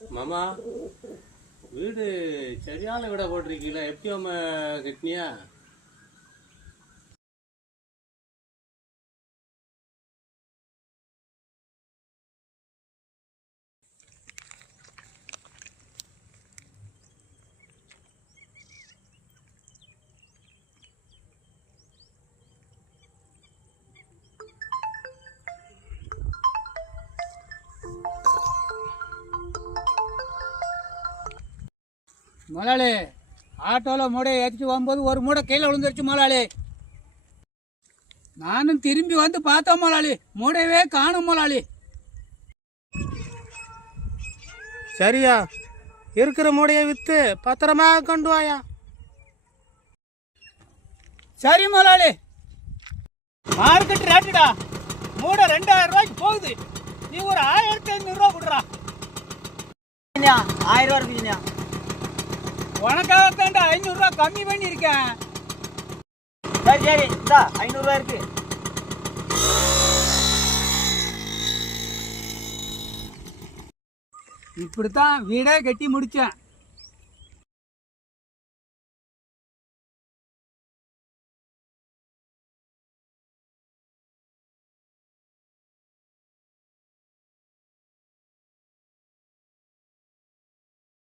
மாமா வீடு சரியான வீடா போட்டிருக்கீங்களா? எப்படி அம்மா கட்டினியா? முதலாளி, ஆட்டோவில் மூடையை ஏற்றிட்டு போகும்போது ஒரு மூடை கீழே விழுந்துருச்சு முதலாளி. நானும் திரும்பி வந்து பார்த்தேன் முதலாளி, மூடையவே காணும் முதலாளி. சரியா, இருக்கிற மூடையை விற்று பத்திரமா கொண்டு வாயா. சரி முதலாளி. மார்க்கெட் ரேட்டுடா, மூடை 2000 ரூபாய்க்கு போகுது. நீ ஒரு 1500 ரூபா கொடுறா. 1000 ரூபா இருக்குங்கண்ணா. உனக்காகத்தாண்டா 500 ரூபா கம்மி பண்ணியிருக்கேன். சரி சரி, இந்தா 500 ரூபா இருக்கு. இப்படித்தான் வீடே கட்டி முடிச்சேன்.